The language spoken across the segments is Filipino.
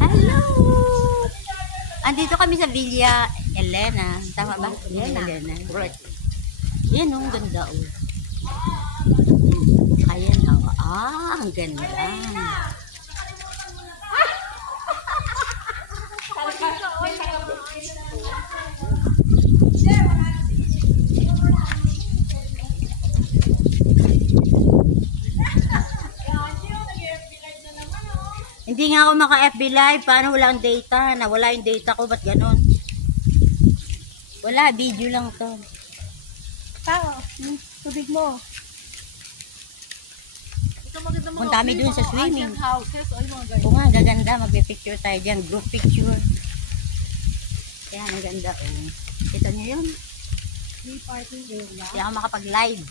Hello! Andito kami sa Villa Elena. Tama ba? Villa Elena. Correct. Yan oh, ang ganda oh. Ayan oh. Ang ganda. Hindi nga ako maka-FB live. Paano walang data? Nawala yung data ko. Ba't ganon? Wala. Video lang to. Tao, tubig mo. Punta kami dun sa swimming. Houses, o yung mga ganyan. Oo nga, gaganda. Magbe-picture tayo dyan. Group picture. Kaya ang ganda. Oh. Kita nyo yun? Free parking area. Kaya ako makapag-live.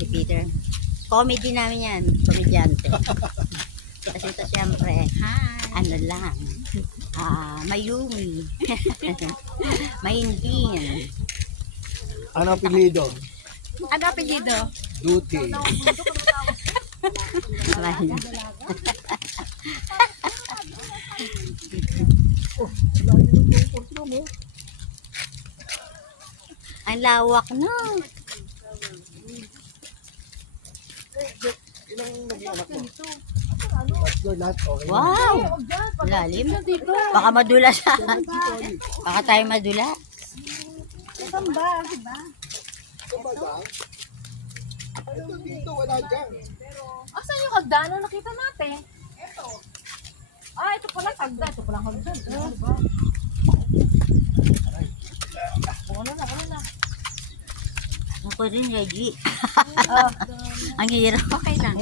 Si Peter. Comedy namin yan. Komedyante. Kasi ito siyempre, ano lang, Mayumi. Mayindin. Ano apelido? Ano apelido? Duty. Ang lawak no. Ilang naging anak mo? Tatlo lahat, okay. Wow! Lalim. Baka madula siya. Baka tayo madula. Saan ba? Ito ba ba? Ito dito, wala dyan. Asan yung hagdan na nakita natin? Ito. Ah, ito pala hagdan. Ito pala hagdan. Ano na. Ako rin, Reggie. Ang hirap. Okay lang.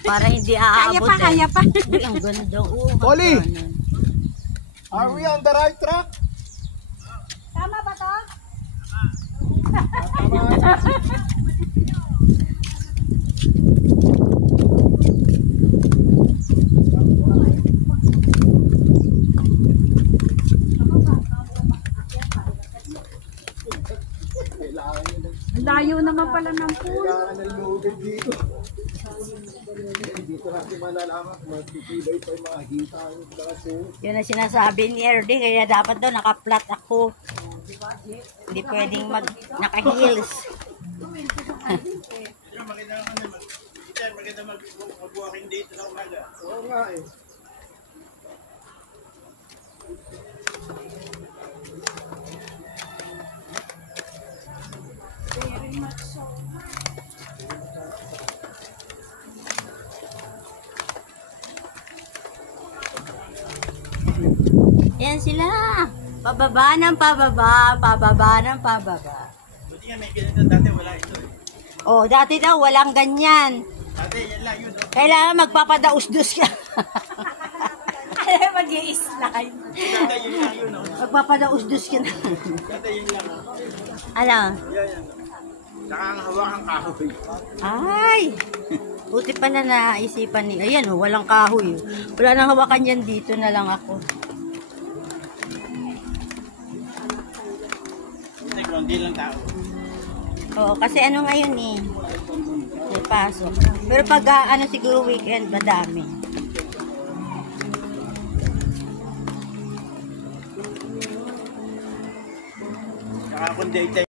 Para hindi aabot. Kaya pa. Uy, ang ganda. Oli! Are we on the right track? Tama ba to? Layo naman pala ng pool. Kailangan ng loaded dito. Dito natin malalaman kung magtitibay pa yung mga hita yung braso. Yun ang sinasabi ni RD. Kaya dapat daw naka-flat ako. Hindi pwedeng naka-heels. Maganda mag-walking dito na umaga. Oo nga eh. Yan sila. Pababa ng pababa. Pababa ng pababa. Buti nga may ganito dati wala ito eh. Oh, dati daw walang ganyan. Dati yan lang yun. Kailangan magpapadaus-dus ka. Kaya mag-i-slide. Dati yun lang yun. Magpapadaus-dus ka na. Dati yun lang. Ano? Yan. Saka ang hawak ang kahoy. Ay! Buti pa na naisipan ni... Ayan, oh, walang kahoy. Wala nang hawakan yan. Dito na lang ako. Kasi kundi lang tao. Oo, kasi ano ngayon eh. May pasok. Pero pag ano siguro weekend, madami. Saka kung daytime.